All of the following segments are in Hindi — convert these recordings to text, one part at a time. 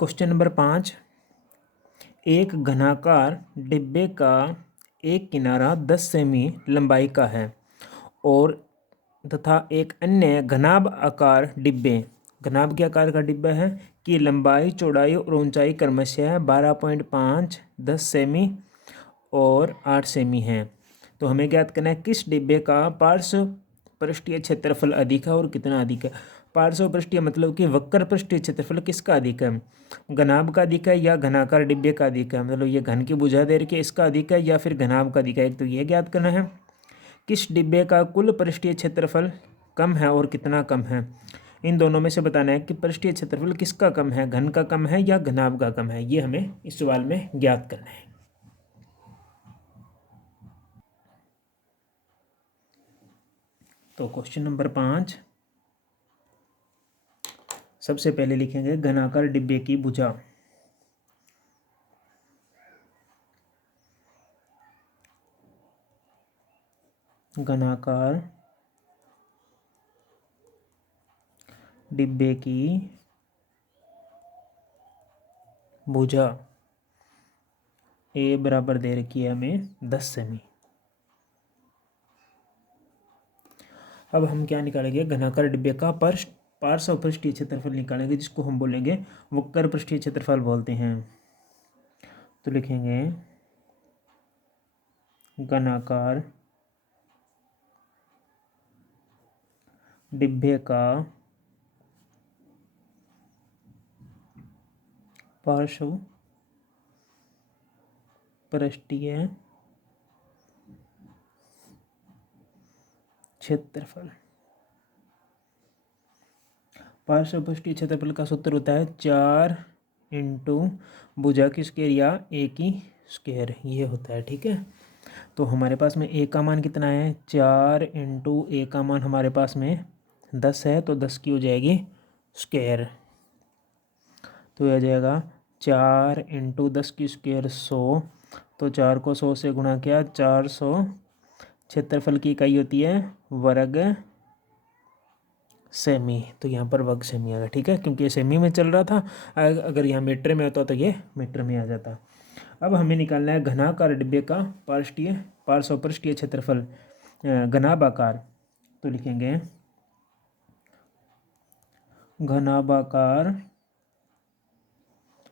क्वेश्चन नंबर 5, एक घनाकार डिब्बे का एक किनारा 10 सेमी लंबाई का है और तथा एक अन्य घनाभ आकार डिब्बे, घनाभ के आकार का डिब्बा है, की लंबाई चौड़ाई और ऊंचाई क्रमशः 12.5, 10 सेमी और 8 सेमी है। तो हमें ज्ञात करना है किस डिब्बे का पार्श्व पृष्ठीय क्षेत्रफल अधिक है और कितना अधिक है। पार्श्व पृष्ठीय मतलब कि वक्र पृष्ठीय क्षेत्रफल किसका अधिक है, घनाभ का अधिक है या घनाकार डिब्बे का अधिक है, मतलब ये घन की भुजा दे रखी है इसका अधिक है या फिर घनाभ का अधिक है। एक तो ये ज्ञात करना है किस डिब्बे का कुल पृष्ठीय क्षेत्रफल कम है और कितना कम है। इन दोनों में से बताना है कि पृष्ठीय क्षेत्रफल किसका कम है, घन का कम है या घनाभ का कम है, ये हमें इस सवाल में ज्ञात करना है। तो क्वेश्चन नंबर 5, सबसे पहले लिखेंगे घनाकार डिब्बे की भुजा। घनाकार डिब्बे की भुजा ए बराबर दे रखी है हमें 10 सेमी। अब हम क्या निकालेंगे, घनाकार डिब्बे का पार्श्व पृष्ठीय क्षेत्रफल निकालेंगे, जिसको हम बोलेंगे वक्र पृष्ठीय क्षेत्रफल बोलते हैं। तो लिखेंगे घनाकार डिब्बे का पार्श्व पृष्ठीय क्षेत्रफल। पार्श्व पृष्ठीय क्षेत्रफल का सूत्र होता है 4 इंटू भुजा की स्क्वायर या ए की स्क्वायर, ये होता है। ठीक है, तो हमारे पास में ए का मान कितना है, 4 इंटू ए का मान हमारे पास में 10 है, तो 10 की हो जाएगी स्क्वायर, तो यह आ जाएगा 4 इंटू 10 की स्क्वायर 100, तो 4 को 100 से गुणा किया 400। क्षेत्रफल की इकाई होती है वर्ग सेमी, तो यहाँ पर वर्ग सेमी आ गया। ठीक है, क्योंकि ये सेमी में चल रहा था, अगर यहाँ मीटर में होता तो ये मीटर में आ जाता। अब हमें निकालना है घनाकार डिब्बे का पार्श्व पृष्ठीय क्षेत्रफल घनाभाकार। तो लिखेंगे घनाभाकार,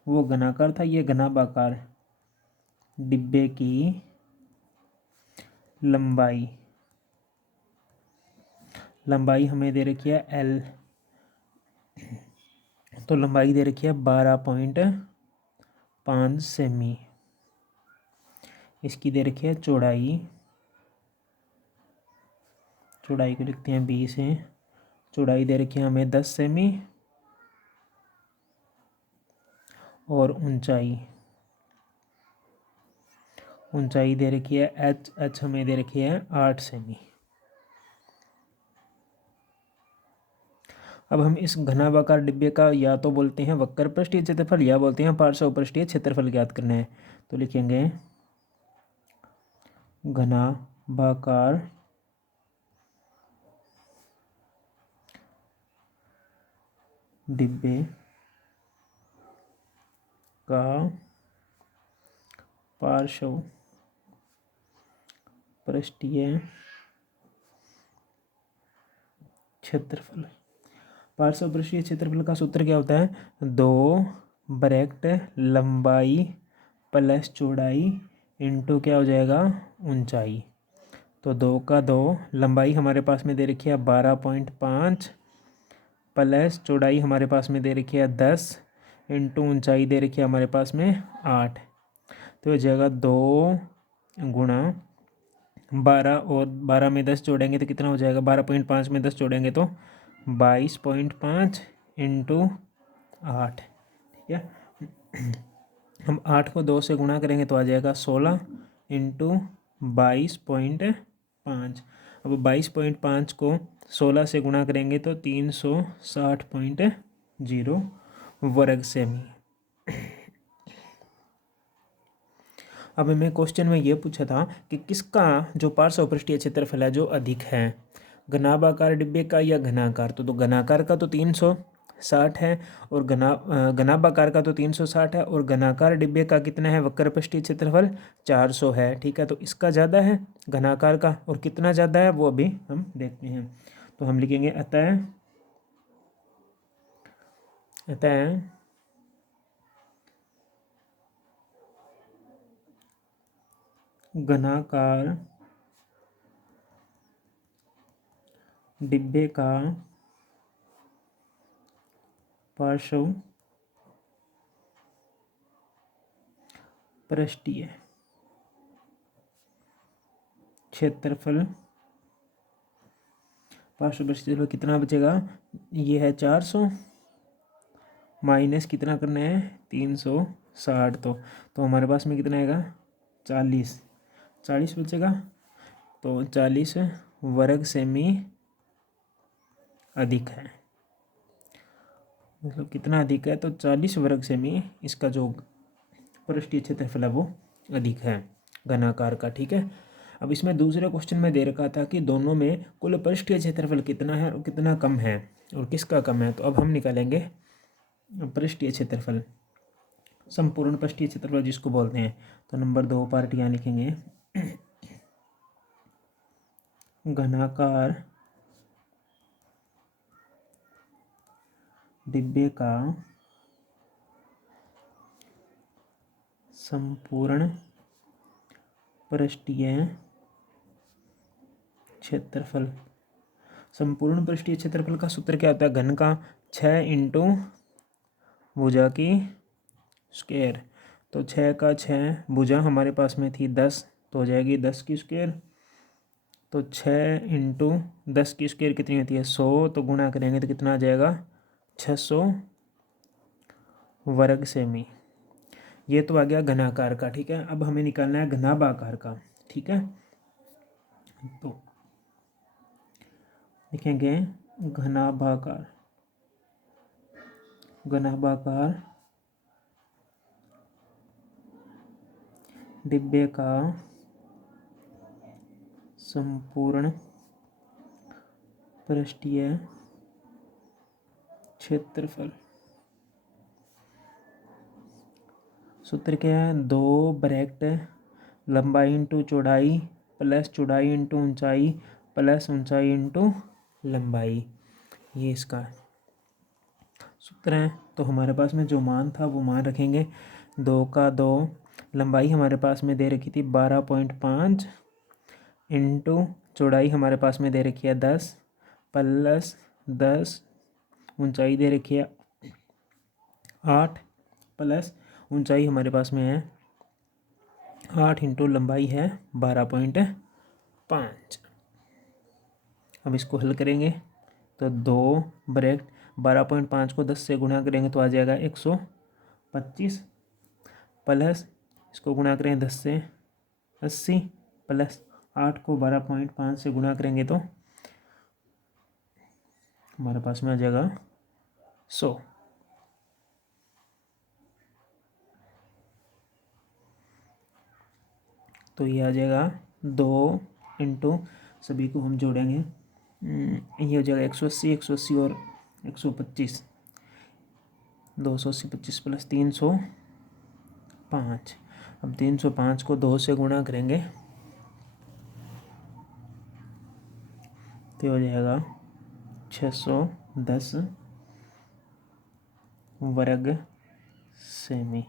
वो घनाकार था, ये घनाभाकार डिब्बे की लंबाई हमें दे रखी है L, तो लंबाई दे रखी है 12.5 सेमी। इसकी दे रखी है चौड़ाई को लिखते हैं 20 है, चौड़ाई दे रखी है हमें 10 सेमी और ऊंचाई दे रखी है h हमें दे रखी है 8 सेमी। अब हम इस घनाभाकार डिब्बे का या तो बोलते हैं वक्र पृष्ठीय क्षेत्रफल या बोलते हैं पार्श्व पृष्ठीय क्षेत्रफल ज्ञात करना है। तो लिखेंगे घनाभाकार डिब्बे का पार्श्व पृष्ठीय क्षेत्रफल। पार्श्व पृष्ठीय क्षेत्रफल का सूत्र क्या होता है, 2 ब्रैकेट लंबाई प्लस चौड़ाई इंटू क्या हो जाएगा ऊंचाई। तो 2 का 2, लंबाई हमारे पास में दे रखी है 12.5 प्लस चौड़ाई हमारे पास में दे रखी है 10 इंटू ऊंचाई दे रखी है हमारे पास में 8। तो हो जाएगा 2 गुणा 12 और 12 में 10 जोड़ेंगे तो कितना हो जाएगा, 12.5 में 10 जोड़ेंगे तो 22.5 इंटू 8। ठीक है, हम 8 को 2 से गुणा करेंगे तो आ जाएगा 16 इंटू 22.5। अब 22.5 को 16 से गुणा करेंगे तो 360.0 वर्ग सेमी। अब हमें क्वेश्चन में ये पूछा था कि किसका जो पार्श्व पृष्ठीय क्षेत्रफल है जो अधिक है, घनाभाकार डिब्बे का या घनाकार। तो घनाकार का तो 300 360 है, और घनाभाकार का तो 360 है, और घनाकार डिब्बे का कितना है वक्र पृष्ठीय क्षेत्रफल 400 है। ठीक है, तो इसका ज़्यादा है घनाकार का, और कितना ज़्यादा है वो अभी हम देखते हैं। तो हम लिखेंगे अतः घनाकार डिब्बे का पार्श्व पृष्ठीय क्षेत्रफल, पार्श्व पृष्ठीय क्षेत्रफल कितना बचेगा, ये है 400 माइनस कितना करना है 360, तो हमारे पास में कितना आएगा 40 बचेगा। तो 40 वर्ग सेमी अधिक है, मतलब कितना अधिक है, तो 40 वर्ग सेमी इसका जो पृष्ठीय क्षेत्रफल है वो अधिक है घनाकार का। ठीक है, अब इसमें दूसरे क्वेश्चन में दे रखा था कि दोनों में कुल पृष्ठीय क्षेत्रफल कितना है और कितना कम है और किसका कम है। तो अब हम निकालेंगे पृष्ठीय क्षेत्रफल, संपूर्ण पृष्ठीय क्षेत्रफल जिसको बोलते हैं। तो नंबर 2 पार्ट यहाँ लिखेंगे, घनाकार डिब्बे का संपूर्ण पृष्ठीय क्षेत्रफल। संपूर्ण पृष्ठीय क्षेत्रफल का सूत्र क्या होता है, घन का 6 इंटू भुजा की स्क्वायर। तो 6 का 6, भुजा हमारे पास में थी 10, तो हो जाएगी 10 की स्क्वायर। तो 6 इंटू 10 की स्क्वायर कितनी होती है 100, तो गुणा करेंगे तो कितना आ जाएगा 600 वर्ग सेमी। ये तो आ गया घनाकार का। ठीक है, अब हमें निकालना है घनाभाकार का। ठीक है, तो लिखेंगे घनाभाकार डिब्बे का संपूर्ण पृष्ठीय क्षेत्रफल। सूत्र क्या है, 2 ब्रैकेट लंबाई इंटू चौड़ाई प्लस चौड़ाई इंटू ऊंचाई प्लस ऊंचाई इंटू लंबाई, ये इसका सूत्र है। तो हमारे पास में जो मान था वो मान रखेंगे, 2 का 2, लंबाई हमारे पास में दे रखी थी 12.5 इंटू चौड़ाई हमारे पास में दे रखी है 10 प्लस 10, ऊंचाई दे रखी है 8 प्लस ऊंचाई हमारे पास में है 8 इंटू लंबाई है 12.5। अब इसको हल करेंगे तो 2 ब्रैकेट 12.5 को 10 से गुणा करेंगे तो आ जाएगा 125 प्लस इसको गुणा करेंगे 10 से 80 प्लस 8 को 12.5 से गुणा करेंगे तो हमारे पास में आ जाएगा 100। तो ये आ जाएगा 2 इंटू, सभी को हम जोड़ेंगे, ये हो जाएगा 180 और 125, 280 25 प्लस 305। अब 305 को 2 से गुणा करेंगे तो हो जाएगा 610 वर्ग सेमी।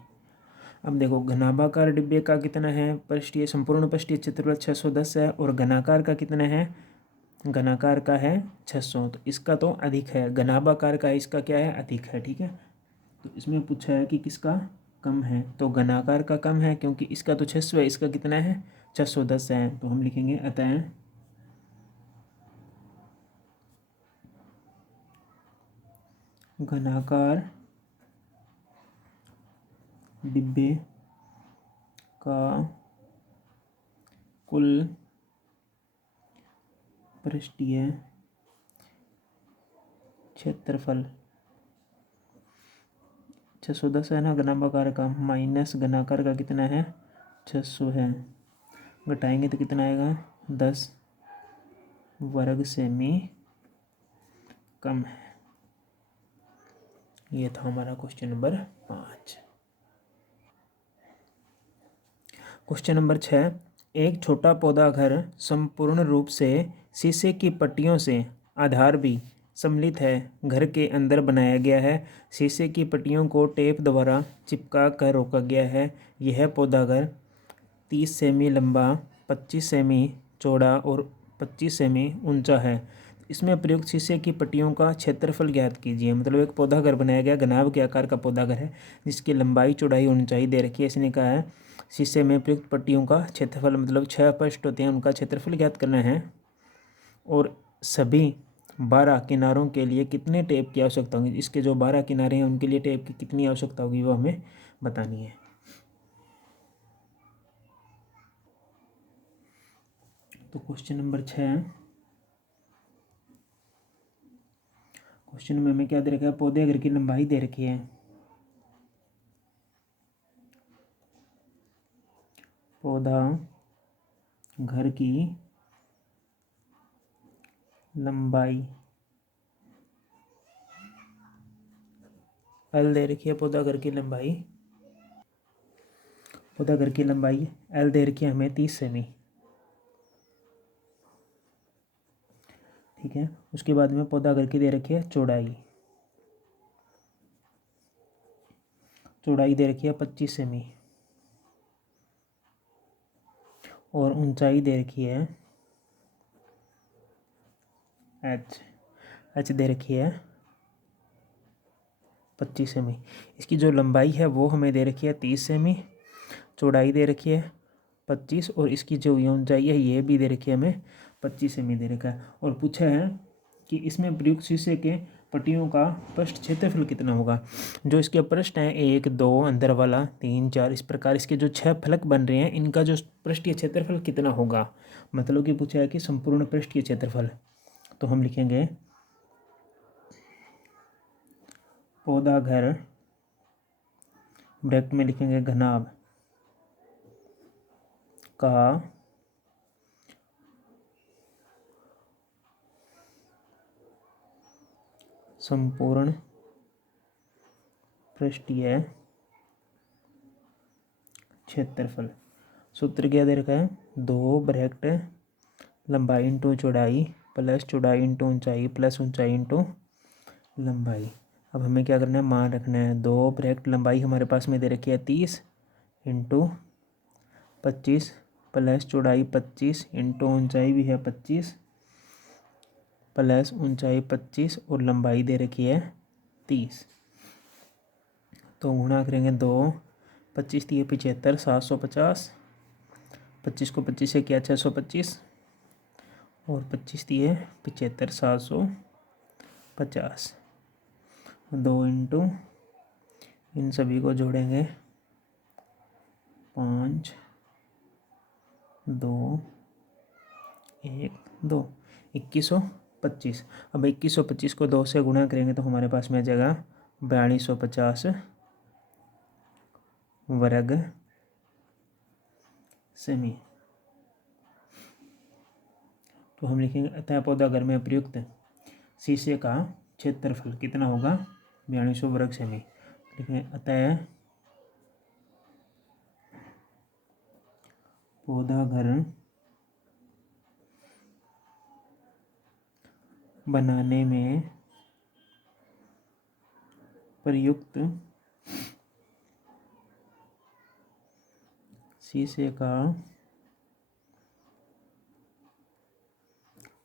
अब देखो घनाभाकार डिब्बे का कितना है पृष्ठीय, संपूर्ण पृष्ठीय क्षेत्रफल 610 है, और घनाकार का कितना है, घनाकार का है 600, तो इसका तो अधिक है, घनाभाकार का इसका क्या है अधिक है। ठीक है, तो इसमें पूछा है कि किसका कम है, तो घनाकार का कम है क्योंकि इसका तो 600 है, इसका कितना है 610 है। तो हम लिखेंगे अतः घनाकार डिब्बे का कुल पृष्ठीय क्षेत्रफल 610 है ना घनाभाकार का, माइनस घनाकार का कितना है 600 है, घटाएंगे तो कितना आएगा 10 वर्ग सेमी कम है। ये था हमारा क्वेश्चन नंबर 5। क्वेश्चन नंबर 6, एक छोटा पौधा घर संपूर्ण रूप से शीशे की पट्टियों से आधार भी सम्मिलित है, घर के अंदर बनाया गया है। शीशे की पट्टियों को टेप द्वारा चिपका कर रोका गया है। यह पौधा घर 30 सेमी लंबा, 25 सेमी चौड़ा और 25 सेमी ऊंचा है। इसमें प्रयुक्त शीशे की पट्टियों का क्षेत्रफल ज्ञात कीजिए। मतलब एक पौधा घर बनाया गया, घनाभ के आकार का पौधा घर है जिसकी लंबाई चौड़ाई ऊंचाई दे रखी है। इसने कहा है शीशे में प्रयुक्त पट्टियों का क्षेत्रफल, मतलब 6 पृष्ठ होते हैं, उनका क्षेत्रफल ज्ञात करना है। और सभी 12 किनारों के लिए कितने टेप की आवश्यकता होगी, इसके जो 12 किनारे हैं उनके लिए टेप की कितनी आवश्यकता होगी वो हमें बतानी है। तो क्वेश्चन नंबर 6, क्वेश्चन में हमें क्या दे रखा है, पौधे घर की लंबाई दे रखी है। पौधा घर की लंबाई एल दे रखी है। पौधा घर की लंबाई, पौधा घर की लंबाई एल दे रखी है हमें 30 सेमी। ठीक है, उसके बाद में पौधा घर की दे रखी है चौड़ाई, चौड़ाई दे रखी है 25 सेमी और ऊंचाई दे रखी है एच, एच दे रखी है 25 सेमी। इसकी जो लंबाई है वो हमें दे रखी है 30 सेमी, चौड़ाई दे रखी है 25 और इसकी जो ऊंचाई है ये भी दे रखी है हमें 25 सेमी दे रखा है। और पूछा है कि इसमें प्रयुक्त शीशे के पट्टियों का पृष्ठ क्षेत्रफल कितना होगा। जो इसके पृष्ठ हैं 1, 2 अंदर वाला, 3, 4 इस प्रकार इसके जो 6 फलक बन रहे हैं इनका जो पृष्ठीय क्षेत्रफल कितना होगा। मतलब कि पूछा है कि संपूर्ण पृष्ठीय क्षेत्रफल। तो हम लिखेंगे पौधा घर, ब्रैकेट में लिखेंगे घनाभ का संपूर्ण पृष्ठीय क्षेत्रफल। सूत्र क्या दे रखा है, 2 ब्रैकेट लंबाई इंटू चौड़ाई प्लस चौड़ाई इंटू ऊंचाई प्लस ऊंचाई इंटू लंबाई। अब हमें क्या करना है, मान रखना है। 2 ब्रैकेट लंबाई हमारे पास में दे रखी है 30 इंटू 25 प्लस चौड़ाई 25 इंटू ऊंचाई भी है 25 प्लस ऊंचाई 25 और लंबाई दे रखी है 30। तो गुणा करेंगे 2, 25 दिए 75, 750, 25 को 25 से किया 625 और 25 दिए 75, 750। 2 इंटू इन सभी को जोड़ेंगे 5, 2, 1, 2, 2125। अब 2125 को 2 से गुणा करेंगे तो हमारे पास में आ जाएगा 4250 वर्ग सेमी। तो हम लिखेंगे अतः पौधा घर में प्रयुक्त शीशे का क्षेत्रफल कितना होगा, 4200 वर्ग सेमी। लिखेंगे अतः पौधा घर बनाने में प्रयुक्त शीशे का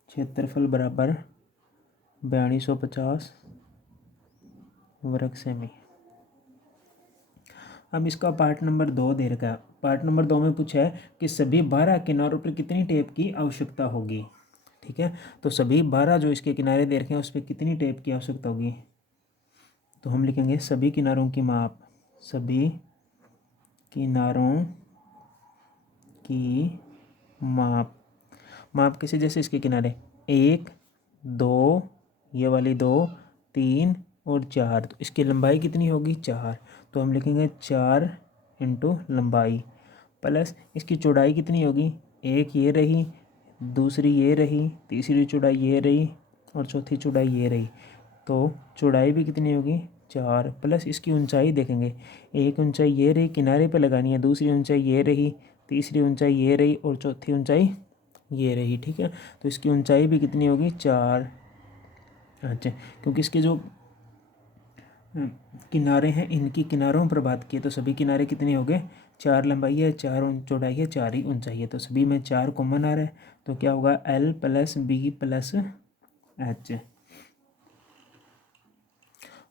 क्षेत्रफल बराबर 4250 वर्ग सेमी। अब इसका पार्ट नंबर 2 दे रखा है। पार्ट नंबर 2 में पूछा है कि सभी 12 किनारों पर कितनी टेप की आवश्यकता होगी। ठीक है, तो सभी 12 जो इसके किनारे दे रखे हैं उस पर कितनी टेप की आवश्यकता होगी। तो हम लिखेंगे सभी किनारों की माप, सभी किनारों की माप, माप कैसे, जैसे इसके किनारे 1, 2, ये वाली 2, 3 और 4, तो इसकी लंबाई कितनी होगी 4। तो हम लिखेंगे 4 इंटू लंबाई प्लस इसकी चौड़ाई कितनी होगी, एक ये रही, दूसरी ये रही, तीसरी चौड़ाई ये रही और चौथी चौड़ाई ये रही। तो चौड़ाई भी कितनी होगी 4 प्लस इसकी ऊंचाई देखेंगे, एक ऊंचाई ये रही, किनारे पे लगानी है, दूसरी ऊंचाई ये रही, तीसरी ऊंचाई ये रही और चौथी ऊंचाई ये रही। ठीक है, तो इसकी ऊंचाई भी कितनी होगी 4। अच्छा, क्योंकि इसके जो किनारे हैं इनकी किनारों पर बात की तो सभी किनारे कितने हो गए, 4 लंबाई है, 4 चौड़ाई है, 4 ही ऊंचाई है, तो सभी में 4 कॉमन आ रहा है। तो क्या होगा L plus B plus H.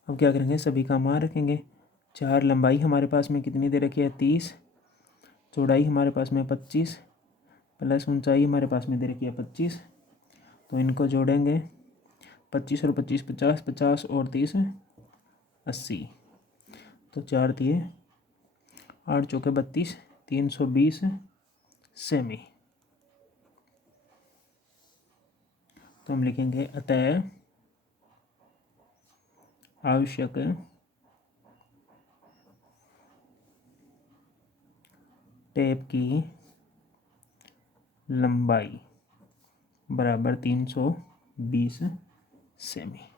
अब क्या करेंगे, सभी का मान रखेंगे। 4 लंबाई हमारे पास में कितनी दे रखी है 30, चौड़ाई हमारे पास में 25 प्लस ऊंचाई हमारे पास में दे रखी है 25। तो इनको जोड़ेंगे, 25 और 25 50, 50 और 30 80। तो 4 दिए 8 चौके 32, 320 सेमी। तो हम लिखेंगे अतः आवश्यक टेप की लंबाई बराबर 320 सेमी।